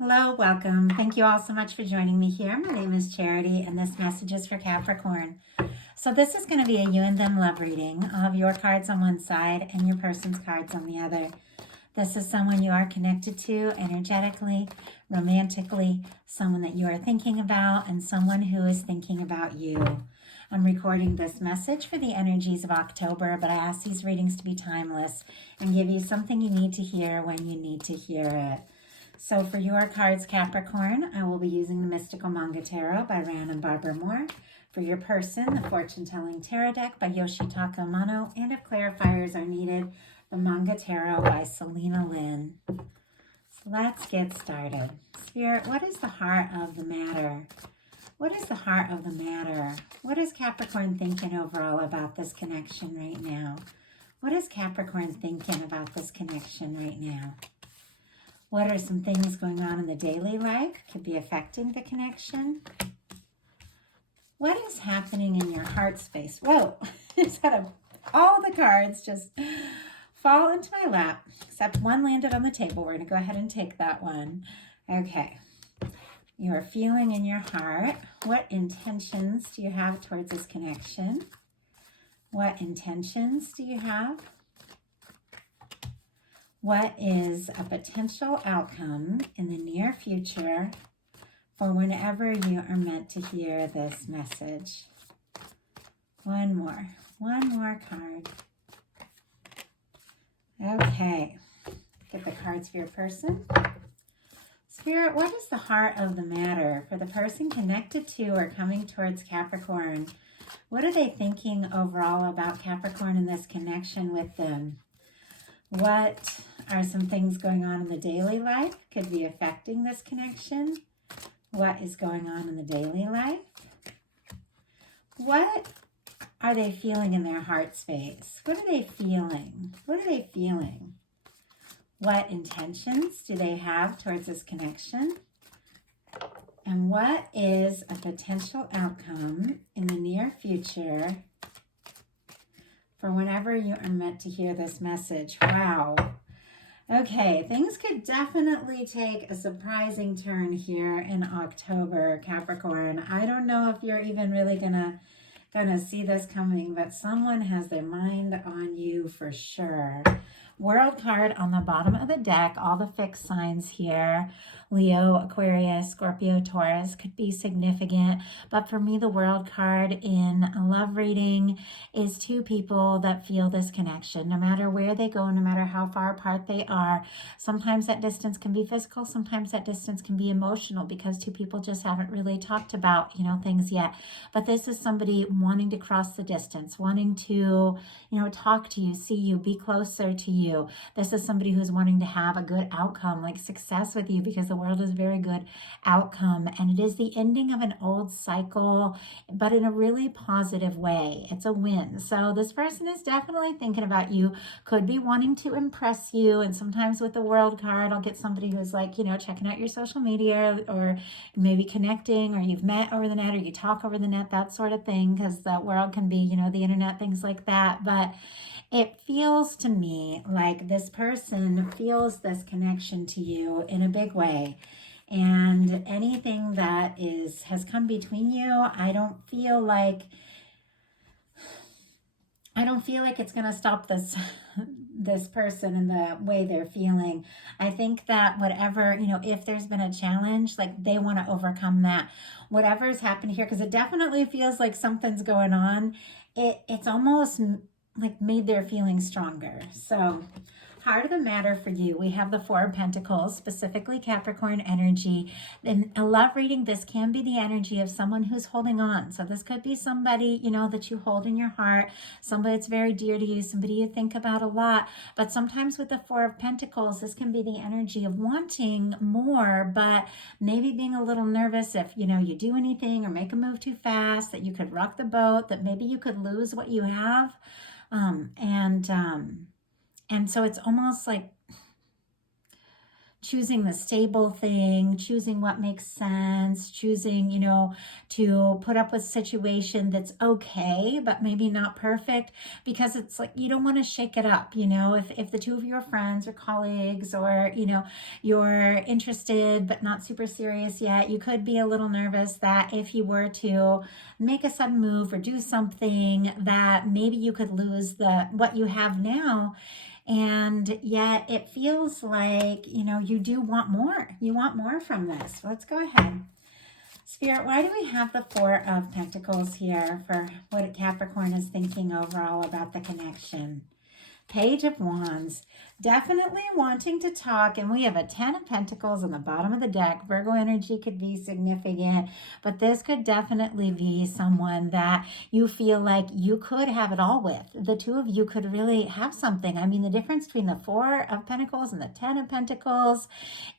Hello, welcome. Thank you all so much for joining me here. My name is Charity, and this message is for Capricorn. So this is going to be a you and them love reading. I'll have your cards on one side and your person's cards on the other. This is someone you are connected to energetically, romantically, someone that you are thinking about, and someone who is thinking about you. I'm recording this message for the energies of October, but I ask these readings to be timeless and give you something you need to hear when you need to hear it. So for your cards, Capricorn, I will be using the Mystical Manga Tarot by Ran and Barbara Moore. For your person, the Fortune Telling Tarot Deck by Yoshitaka Amano. And if clarifiers are needed, the Manga Tarot by Selena Lynn. So let's get started. Spirit, what is the heart of the matter? What is the heart of the matter? What is Capricorn thinking overall about this connection right now? What is Capricorn thinking about this connection right now? What are some things going on in the daily life? Could be affecting the connection. What is happening in your heart space? Whoa, all the cards just fall into my lap, except one landed on the table. We're going to go ahead and take that one. Okay. You are feeling in your heart. What intentions do you have towards this connection? What intentions do you have? What is a potential outcome in the near future for whenever you are meant to hear this message? One more card. Okay, get the cards for your person. Spirit, what is the heart of the matter for the person connected to or coming towards Capricorn? What are they thinking overall about Capricorn and this connection with them? What are some things going on in the daily life? Could be affecting this connection. What is going on in the daily life? What are they feeling in their heart space? What are they feeling? What are they feeling? What intentions do they have towards this connection? And what is a potential outcome in the near future for whenever you are meant to hear this message? Wow. Okay, things could definitely take a surprising turn here in October, Capricorn. I don't know if you're even really gonna see this coming, but someone has their mind on you for sure. World card on the bottom of the deck, all the fixed signs here. Leo, Aquarius, Scorpio, Taurus could be significant. But for me, the world card in a love reading is two people that feel this connection. No matter where they go, no matter how far apart they are, sometimes that distance can be physical, sometimes that distance can be emotional because two people just haven't really talked about, things yet. But this is somebody wanting to cross the distance, wanting to, talk to you, see you, be closer to you. This is somebody who's wanting to have a good outcome, like success with you, because the world is very good outcome. And it is the ending of an old cycle, but in a really positive way. It's a win. So this person is definitely thinking about you, could be wanting to impress you. And sometimes with the world card, I'll get somebody who's like, checking out your social media or maybe connecting, or you've met over the net, or you talk over the net, that sort of thing, because the world can be, the internet, things like that. But it feels to me like this person feels this connection to you in a big way. And anything that has come between you, I don't feel like it's going to stop this person in the way they're feeling. I think that whatever, if there's been a challenge, like they want to overcome that. Whatever's happened here, because it definitely feels like something's going on. It's almost like made their feelings stronger. So heart of the matter for you, we have the Four of Pentacles, specifically Capricorn energy. In a love reading, this can be the energy of someone who's holding on. So this could be somebody, that you hold in your heart, somebody that's very dear to you, somebody you think about a lot. But sometimes with the Four of Pentacles, this can be the energy of wanting more, but maybe being a little nervous if, you do anything or make a move too fast, that you could rock the boat, that maybe you could lose what you have. And so it's almost like choosing the stable thing, choosing what makes sense, choosing, you know, to put up with a situation that's okay, but maybe not perfect, because it's like you don't want to shake it up, you know, if the two of you are friends or colleagues, or, you know, you're interested but not super serious yet, you could be a little nervous that if you were to make a sudden move or do something, that maybe you could lose what you have now. And yet it feels like, you know, you do want more. You want more from this. Let's go ahead. Spirit, why do we have the Four of Pentacles here for what Capricorn is thinking overall about the connection? Page of Wands, definitely wanting to talk, and we have a 10 of Pentacles on the bottom of the deck. Virgo energy could be significant, but this could definitely be someone that you feel like you could have it all with. The two of you could really have something. I mean, the difference between the 4 of Pentacles and the 10 of Pentacles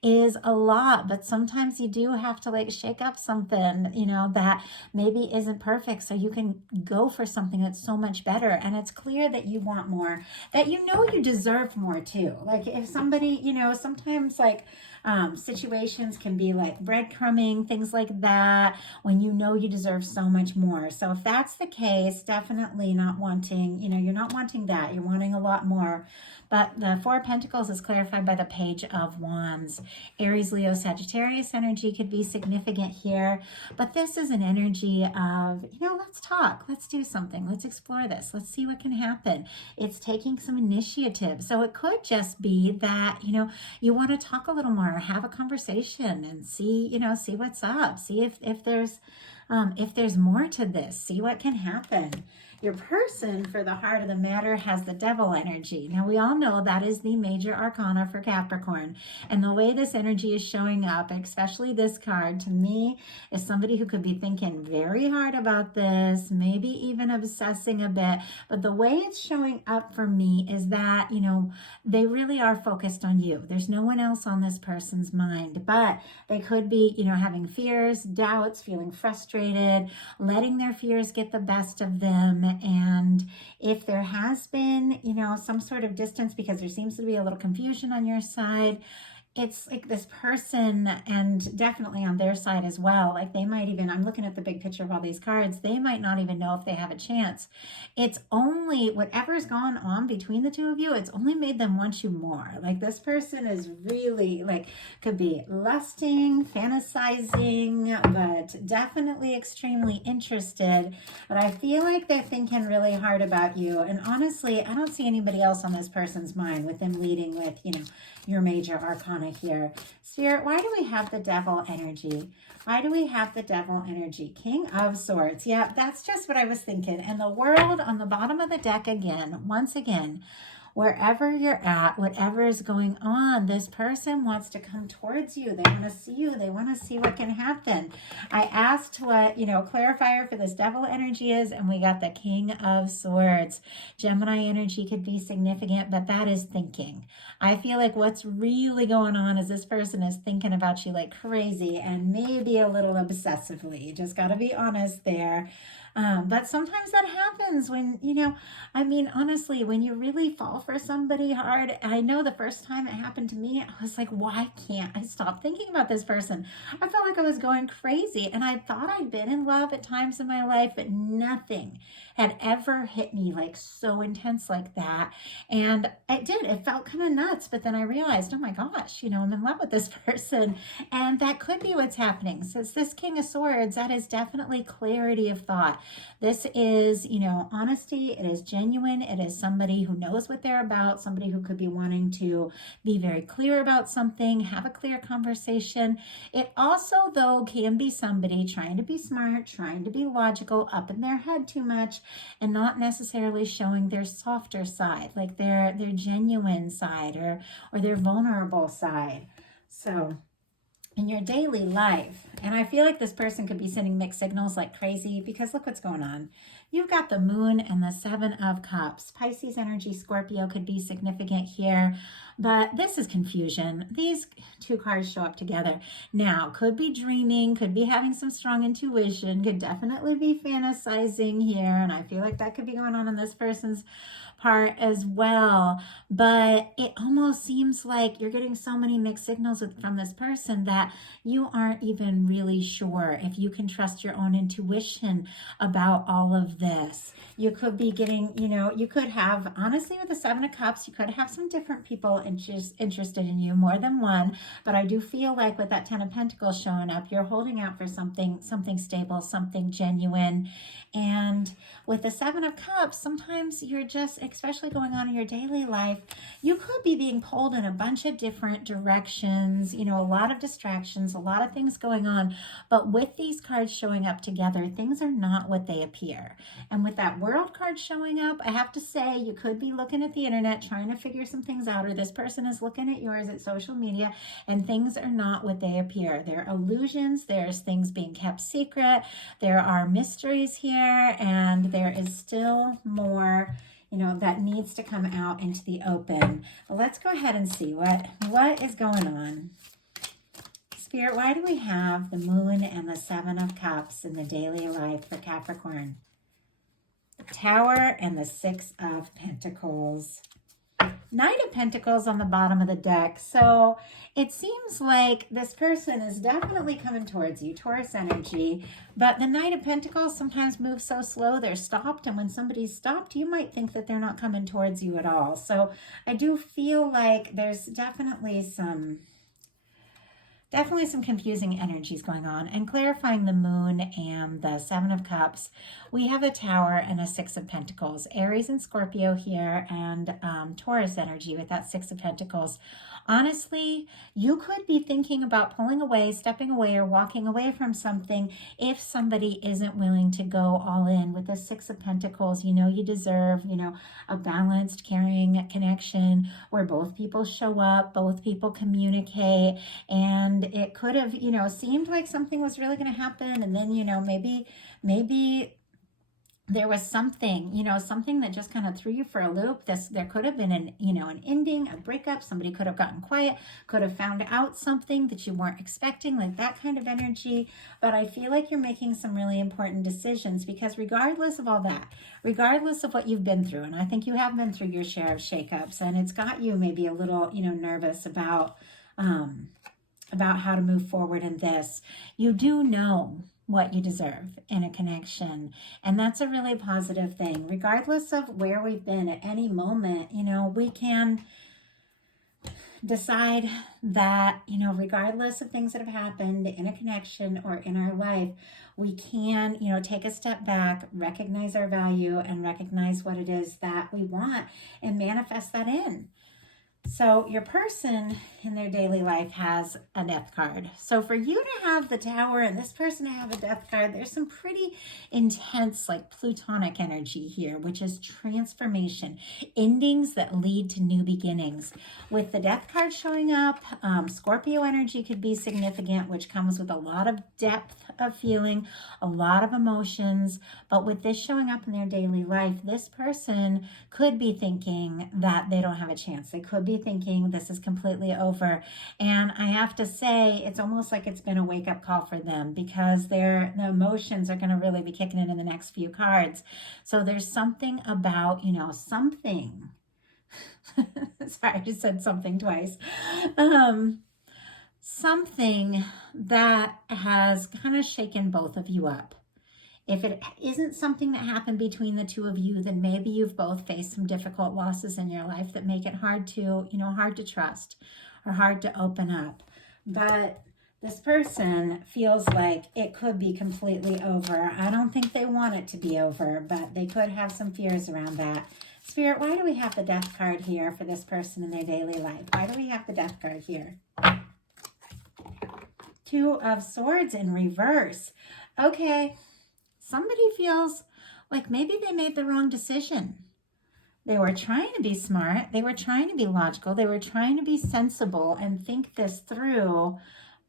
is a lot, but sometimes you do have to like shake up something, you know, that maybe isn't perfect, so you can go for something that's so much better. And it's clear that you want more, that you know you deserve more too. Like if somebody, you know, sometimes like situations can be like breadcrumbing, things like that, when you know you deserve so much more. So if that's the case, definitely not wanting, you know, you're not wanting that. You're wanting a lot more. But the Four of Pentacles is clarified by the Page of Wands. Aries, Leo, Sagittarius energy could be significant here. But this is an energy of, you know, let's talk. Let's do something. Let's explore this. Let's see what can happen. It's taking some initiative. So it could just be that, you know, you want to talk a little more, have a conversation and see, you know, see what's up. See if there's more to this. See what can happen. Your person, for the heart of the matter, has the Devil energy. Now, we all know that is the major arcana for Capricorn. And the way this energy is showing up, especially this card, to me, is somebody who could be thinking very hard about this, maybe even obsessing a bit. But the way it's showing up for me is that, you know, they really are focused on you. There's no one else on this person's mind. But they could be, you know, having fears, doubts, feeling frustrated, letting their fears get the best of them. And if there has been, you know, some sort of distance because there seems to be a little confusion on your side, it's like this person, and definitely on their side as well, like they might even, I'm looking at the big picture of all these cards, they might not even know if they have a chance. It's only whatever's gone on between the two of you, it's only made them want you more. Like this person is really like, could be lusting, fantasizing, but definitely extremely interested. But I feel like they're thinking really hard about you. And honestly, I don't see anybody else on this person's mind, with them leading with, you know, your major arcana here. Spirit, why do we have the Devil energy? Why do we have the Devil energy? King of Swords. Yeah, that's just what I was thinking. And the World on the bottom of the deck again, once again. Wherever you're at, whatever is going on, this person wants to come towards you. They want to see you. They want to see what can happen. I asked what, you know, clarifier for this Devil energy is, and we got the King of Swords. Gemini energy could be significant, but that is thinking. I feel like what's really going on is this person is thinking about you like crazy, and maybe a little obsessively. You just got to be honest there. But sometimes that happens when, you know, I mean, honestly, when you really fall for somebody hard. I know the first time it happened to me, I was like, why can't I stop thinking about this person? I felt like I was going crazy, and I thought I'd been in love at times in my life, but nothing had ever hit me like so intense like that. And it felt kind of nuts, but then I realized, oh my gosh, you know, I'm in love with this person, and that could be what's happening. So it's this King of Swords, that is definitely clarity of thought. This is, you know, honesty. It is genuine. It is somebody who knows what they're about, somebody who could be wanting to be very clear about something, have a clear conversation. It also, though, can be somebody trying to be smart, trying to be logical, up in their head too much, and not necessarily showing their softer side, like their genuine side or their vulnerable side. So in your daily life, and I feel like this person could be sending mixed signals like crazy, because look what's going on. You've got the Moon and the Seven of Cups. Pisces energy, Scorpio could be significant here, but this is confusion. These two cards show up together. Now, could be dreaming, could be having some strong intuition, could definitely be fantasizing here, and I feel like that could be going on in this person's part as well. But it almost seems like you're getting so many mixed signals from this person that you aren't even really sure if you can trust your own intuition about all of this. You could be getting, you could have, honestly, with the Seven of Cups, you could have some different people interested in you, more than one. But I do feel like with that Ten of Pentacles showing up, you're holding out for something stable, something genuine. And with the Seven of Cups, sometimes you're just, especially going on in your daily life, you could be being pulled in a bunch of different directions, a lot of distractions, a lot of things going on. But with these cards showing up together, things are not what they appear. And with that World card showing up, I have to say, you could be looking at the internet trying to figure some things out, or this person is looking at yours at social media, and things are not what they appear. There are illusions, there's things being kept secret, there are mysteries here, and there is still more that needs to come out into the open. But let's go ahead and see what is going on. Spirit, why do we have the Moon and the Seven of Cups in the daily life for Capricorn? The Tower and the Six of Pentacles. Knight of Pentacles on the bottom of the deck. So it seems like this person is definitely coming towards you, Taurus energy, but the Knight of Pentacles sometimes moves so slow they're stopped, and when somebody's stopped, you might think that they're not coming towards you at all. So I do feel like there's definitely some confusing energies going on. And clarifying the Moon and the Seven of Cups, we have a Tower and a Six of Pentacles. Aries and Scorpio here, and Taurus energy with that Six of Pentacles. Honestly, you could be thinking about pulling away, stepping away, or walking away from something if somebody isn't willing to go all in. With the Six of Pentacles, you deserve, a balanced, caring connection where both people show up, both people communicate, and it could have, seemed like something was really going to happen, and then, maybe there was something, something that just kind of threw you for a loop. There could have been an ending, a breakup. Somebody could have gotten quiet, could have found out something that you weren't expecting, like that kind of energy. But I feel like you're making some really important decisions, because regardless of all that, regardless of what you've been through, and I think you have been through your share of shakeups, and it's got you maybe a little, nervous about how to move forward in this, you do know what you deserve in a connection. And that's a really positive thing. Regardless of where we've been at any moment, we can decide that, regardless of things that have happened in a connection or in our life, we can, take a step back, recognize our value, and recognize what it is that we want and manifest that in. So your person in their daily life has a death card. So for you to have the Tower and this person to have a death card, there's some pretty intense, like plutonic energy here, which is transformation, endings that lead to new beginnings. With the death card showing up, Scorpio energy could be significant, which comes with a lot of depth of feeling, a lot of emotions. But with this showing up in their daily life, this person could be thinking that they don't have a chance. They could be thinking this is completely over. And I have to say, it's almost like it's been a wake-up call for them, because the emotions are going to really be kicking in the next few cards. So there's something about, something. Sorry, I just said something twice. Something that has kind of shaken both of you up. If it isn't something that happened between the two of you, then maybe you've both faced some difficult losses in your life that make it hard to trust or hard to open up. But this person feels like it could be completely over. I don't think they want it to be over, but they could have some fears around that. Spirit, why do we have the Death card here for this person in their daily life? Why do we have the Death card here? Two of Swords in reverse. Okay. Somebody feels like maybe they made the wrong decision. They were trying to be smart. They were trying to be logical. They were trying to be sensible and think this through.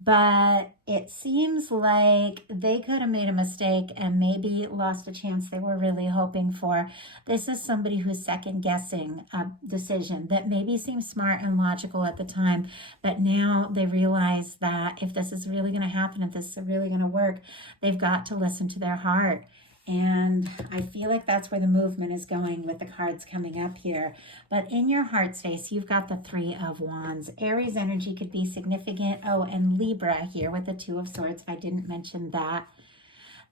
But it seems like they could have made a mistake and maybe lost a chance they were really hoping for. This is somebody who's second-guessing a decision that maybe seemed smart and logical at the time, but now they realize that if this is really going to happen, if this is really going to work, they've got to listen to their heart. And I feel like that's where the movement is going with the cards coming up here. But in your heart space, you've got the Three of Wands. Aries energy could be significant. Oh, and Libra here with the Two of Swords, if I didn't mention that.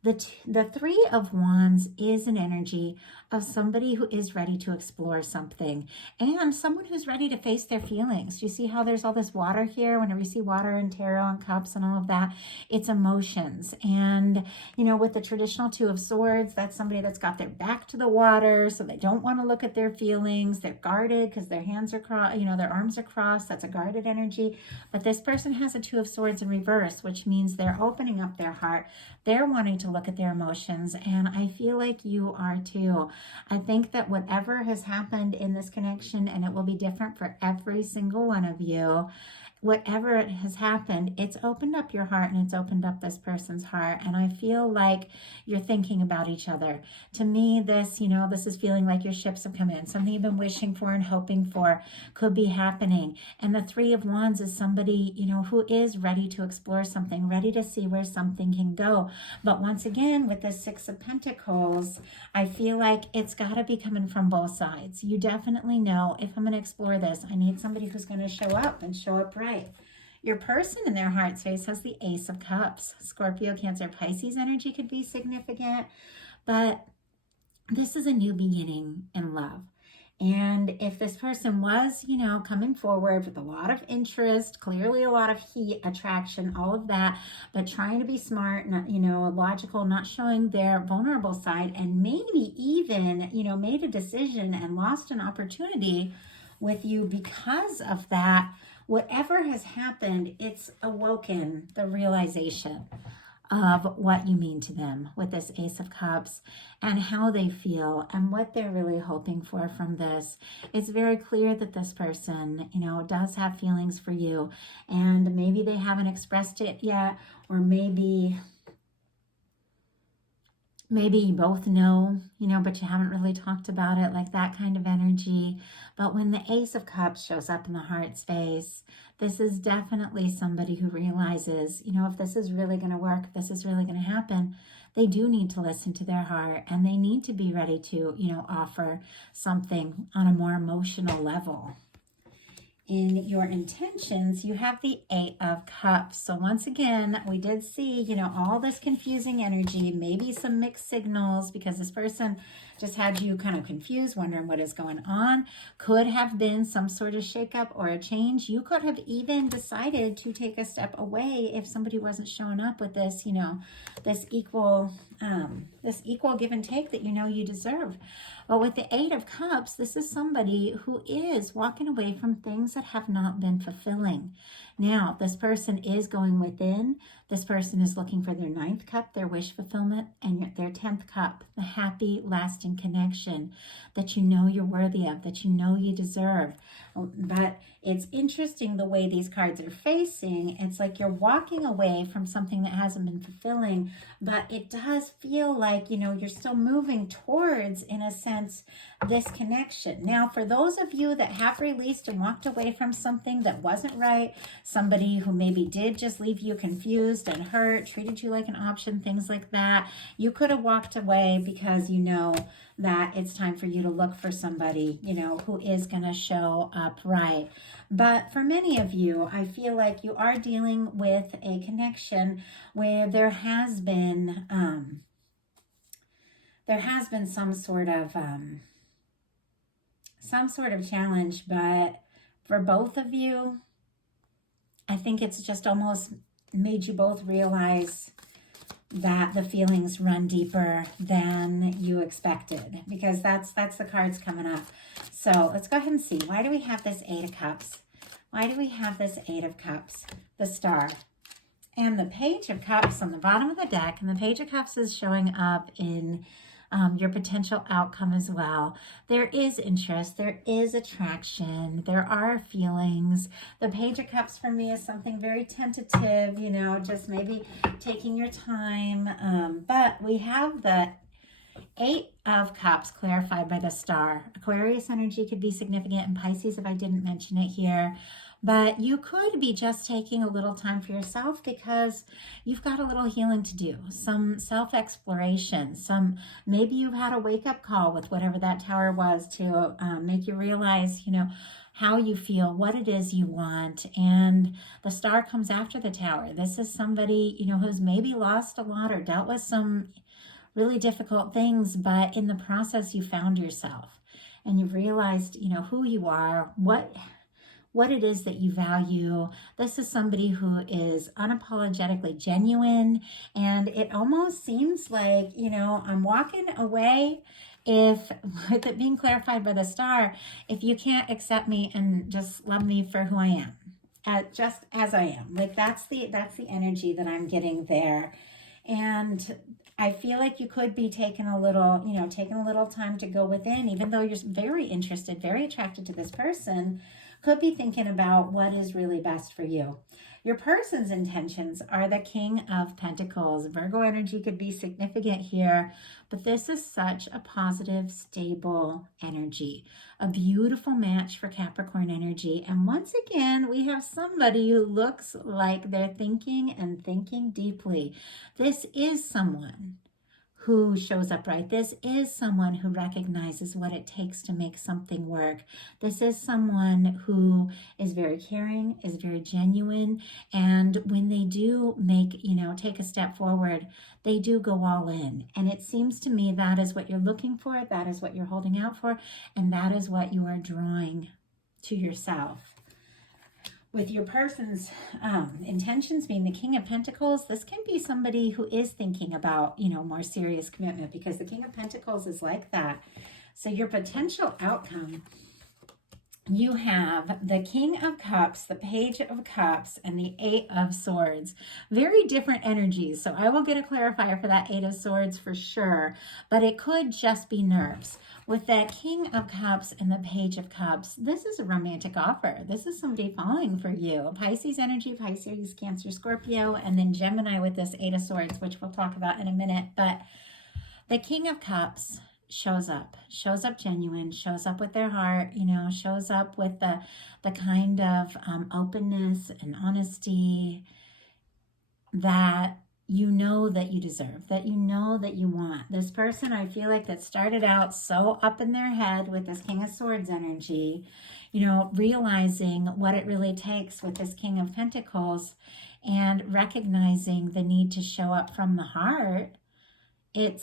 The Three of Wands is an energy of somebody who is ready to explore something and someone who's ready to face their feelings. You see how there's all this water here? Whenever you see water and tarot and cups and all of that, it's emotions. And, you know, with the traditional Two of Swords, that's somebody that's got their back to the water, so they don't want to look at their feelings. They're guarded because their hands are crossed, you know, their arms are crossed. That's a guarded energy. But this person has a Two of Swords in reverse, which means they're opening up their heart. They're wanting to look at their emotions, and I feel like you are too. I think that whatever has happened in this connection, and it will be different for every single one of you, whatever it has happened, it's opened up your heart and it's opened up this person's heart. And I feel like you're thinking about each other. To me, this, you know, this is feeling like your ships have come in. Something you've been wishing for and hoping for could be happening. And the Three of Wands is somebody, you know, who is ready to explore something, ready to see where something can go. But once again, with the Six of Pentacles, I feel like it's got to be coming from both sides. You definitely know, if I'm going to explore this, I need somebody who's going to show up and show up right. Your person in their heart space has the Ace of Cups. Scorpio, Cancer, Pisces energy could be significant, but this is a new beginning in love. And if this person was, you know, coming forward with a lot of interest, clearly a lot of heat, attraction, all of that, but trying to be smart, not, you know, logical, not showing their vulnerable side, and maybe even, you know, made a decision and lost an opportunity with you because of that, whatever has happened, it's awoken the realization of what you mean to them with this Ace of Cups and how they feel and what they're really hoping for from this. It's very clear that this person, you know, does have feelings for you, and maybe they haven't expressed it yet, or maybe you both know, you know, but you haven't really talked about it, like that kind of energy. But when the Ace of Cups shows up in the heart space, this is definitely somebody who realizes, you know, if this is really going to work, if this is really going to happen, they do need to listen to their heart, and they need to be ready to, you know, offer something on a more emotional level. In your intentions, you have the Eight of Cups. So once again, we did see, you know, all this confusing energy, maybe some mixed signals, because this person just had you kind of confused, wondering what is going on. Could have been some sort of shakeup or a change. You could have even decided to take a step away if somebody wasn't showing up with this, you know, this equal give and take that you know you deserve. But with the Eight of Cups, this is somebody who is walking away from things that have not been fulfilling. Now, this person is going within. This person is looking for their 9th cup, their wish fulfillment, and their 10th cup, the happy, lasting connection that you know you're worthy of, that you know you deserve. But it's interesting the way these cards are facing. It's like you're walking away from something that hasn't been fulfilling, but it does feel like, you know, you're still moving towards, in a sense, this connection. Now, for those of you that have released and walked away from something that wasn't right, somebody who maybe did just leave you confused and hurt, treated you like an option, things like that, you could have walked away because you know that it's time for you to look for somebody, you know, who is going to show up right. But for many of you, I feel like you are dealing with a connection where there has been some sort of challenge, but for both of you, I think it's just almost made you both realize that the feelings run deeper than you expected, because that's the cards coming up. So let's go ahead and see. Why do we have this Eight of Cups? Why do we have this Eight of Cups? The Star. And the Page of Cups on the bottom of the deck. And the Page of Cups is showing up in your potential outcome as well. There is interest, there is attraction, there are feelings. The Page of Cups for me is something very tentative, you know, just maybe taking your time. But we have the Eight of Cups clarified by the Star. Aquarius energy could be significant, in Pisces if I didn't mention it here. But you could be just taking a little time for yourself because you've got a little healing to do, some self-exploration, maybe you've had a wake-up call with whatever that tower was to make you realize, how you feel, what it is you want, and the star comes after the tower. This is somebody, who's maybe lost a lot or dealt with some really difficult things, but in the process you found yourself and you've realized, who you are, what it is that you value. This is somebody who is unapologetically genuine, and it almost seems like, I'm walking away if, with it being clarified by the star, if you can't accept me and just love me for who I am, just as I am. Like that's the energy that I'm getting there. And I feel like you could be taking a little time to go within, even though you're very interested, very attracted to this person, could be thinking about what is really best for you. Your person's intentions are the King of Pentacles. Virgo energy could be significant here, but this is such a positive, stable energy. A beautiful match for Capricorn energy. And once again, we have somebody who looks like they're thinking and thinking deeply. This is someone who shows up right. This is someone who recognizes what it takes to make something work. This is someone who is very caring, is very genuine, and when they do take a step forward, they do go all in. And it seems to me that is what you're looking for, that is what you're holding out for, and that is what you are drawing to yourself. With your person's intentions being the King of Pentacles, this can be somebody who is thinking about, more serious commitment, because the King of Pentacles is like that. So your potential outcome, you have the King of Cups, the Page of Cups, and the Eight of Swords. Very different energies. So I will get a clarifier for that Eight of Swords for sure, but it could just be nerves. With that King of Cups and the Page of Cups, this is a romantic offer. This is somebody falling for you. Pisces energy, Pisces, Cancer, Scorpio, and then Gemini with this Eight of Swords, which we'll talk about in a minute. But the King of Cups shows up genuine, shows up with their heart, shows up with the kind of openness and honesty that that you deserve, that that you want. This person, I feel like, that started out so up in their head with this King of Swords energy, realizing what it really takes with this King of Pentacles and recognizing the need to show up from the heart. It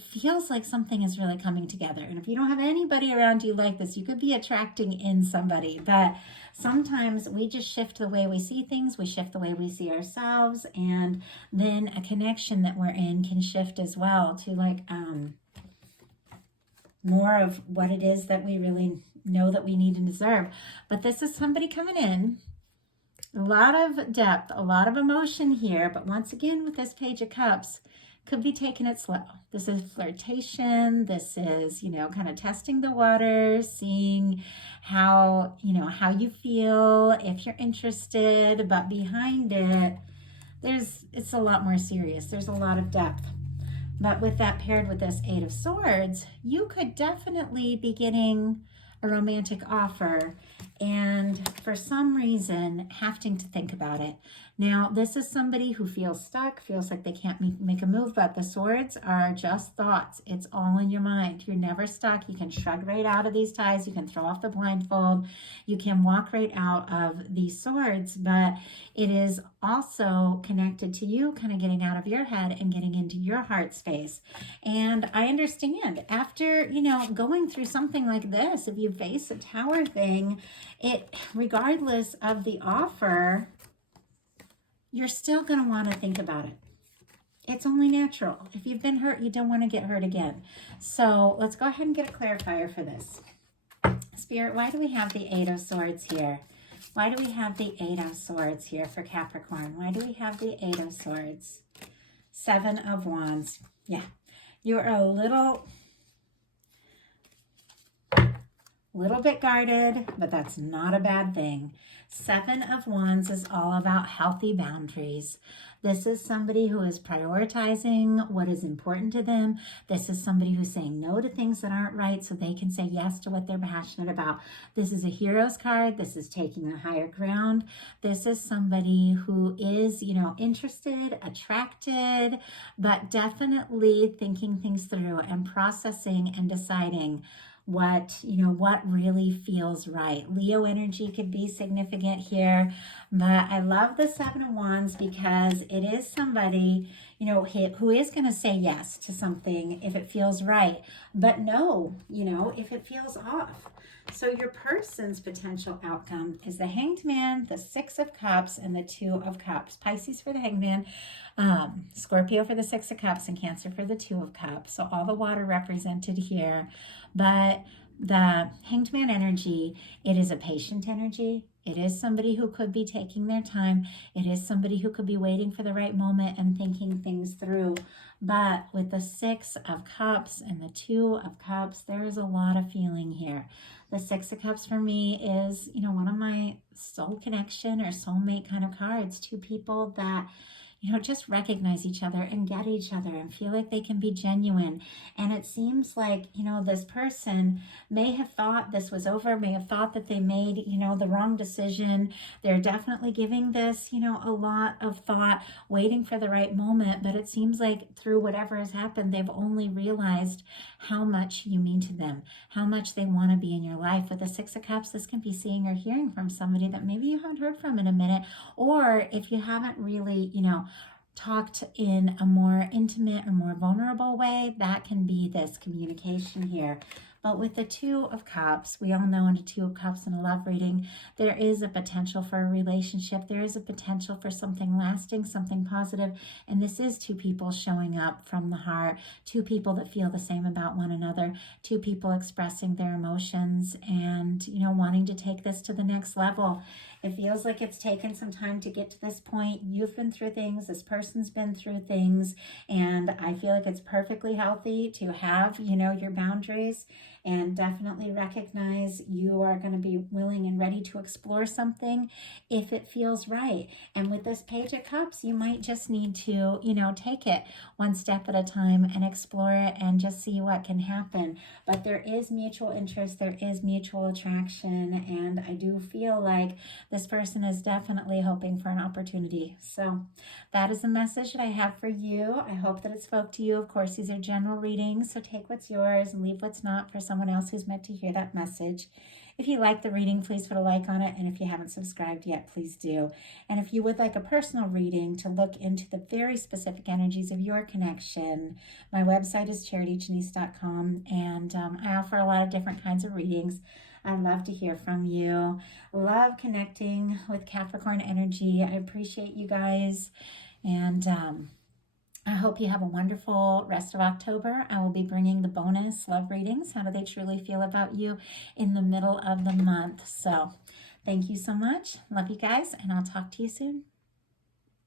feels like something is really coming together. And if you don't have anybody around you like this, you could be attracting in somebody. But sometimes we just shift the way we see things. We shift the way we see ourselves. And then a connection that we're in can shift as well to more of what it is that we really know that we need and deserve. But this is somebody coming in. A lot of depth, a lot of emotion here. But once again, with this Page of Cups, could be taking it slow. This is flirtation. This is, kind of testing the waters, seeing how you feel, if you're interested, but behind it, it's a lot more serious. There's a lot of depth. But with that paired with this Eight of Swords, you could definitely be getting a romantic offer and for some reason having to think about it. Now, this is somebody who feels stuck, feels like they can't make a move, but the swords are just thoughts. It's all in your mind. You're never stuck. You can shrug right out of these ties. You can throw off the blindfold. You can walk right out of these swords, but it is also connected to you kind of getting out of your head and getting into your heart space. And I understand after, going through something like this, if you face a tower thing, regardless of the offer, you're still going to want to think about it. It's only natural. If you've been hurt, you don't want to get hurt again. So let's go ahead and get a clarifier for this. Spirit, why do we have the Eight of Swords here? Why do we have the Eight of Swords here for Capricorn? Why do we have the Eight of Swords? Seven of Wands. Yeah, you're a little A little bit guarded, but that's not a bad thing. 7 of Wands is all about healthy boundaries. This is somebody who is prioritizing what is important to them. This is somebody who's saying no to things that aren't right so they can say yes to what they're passionate about. This is a Hero's card. This is taking the higher ground. This is somebody who is, interested, attracted, but definitely thinking things through and processing and deciding what really feels right. Leo energy could be significant here, but I love the 7 of Wands because it is somebody, who is going to say yes to something if it feels right, but no, if it feels off. So your person's potential outcome is the Hanged Man, the 6 of Cups, and the 2 of Cups. Pisces for the Hanged Man, Scorpio for the 6 of Cups, and Cancer for the 2 of Cups. So all the water represented here. But the Hanged Man energy, it is a patient energy. It is somebody who could be taking their time. It is somebody who could be waiting for the right moment and thinking things through. But with the 6 of Cups and the 2 of Cups, there is a lot of feeling here. The 6 of Cups for me is, one of my soul connection or soulmate kind of cards. 2 people that, just recognize each other and get each other and feel like they can be genuine. And it seems like, this person may have thought this was over, may have thought that they made, the wrong decision. They're definitely giving this, a lot of thought, waiting for the right moment. But it seems like through whatever has happened, they've only realized how much you mean to them, how much they want to be in your life. With the 6 of Cups, this can be seeing or hearing from somebody that maybe you haven't heard from in a minute, or if you haven't really, talked in a more intimate or more vulnerable way, that can be this communication here. But with the 2 of Cups, we all know in a 2 of Cups in a love reading, there is a potential for a relationship. There is a potential for something lasting, something positive. And this is 2 people showing up from the heart, 2 people that feel the same about one another, 2 people expressing their emotions and, wanting to take this to the next level. It feels like it's taken some time to get to this point. You've been through things. This person's been through things. And I feel like it's perfectly healthy to have, your boundaries, and definitely recognize you are going to be willing and ready to explore something if it feels right. And with this Page of Cups, you might just need to, take it one step at a time and explore it and just see what can happen. But there is mutual interest, there is mutual attraction, and I do feel like this person is definitely hoping for an opportunity. So that is the message that I have for you. I hope that it spoke to you. Of course, these are general readings, so take what's yours and leave what's not for someone else who's meant to hear that message. If you like the reading, please put a like on it. And if you haven't subscribed yet, please do. And if you would like a personal reading to look into the very specific energies of your connection, my website is charityjanice.com. And I offer a lot of different kinds of readings. I'd love to hear from you. Love connecting with Capricorn energy. I appreciate you guys. And I hope you have a wonderful rest of October. I will be bringing the bonus love readings. How do they truly feel about you in the middle of the month? So thank you so much. Love you guys, and I'll talk to you soon.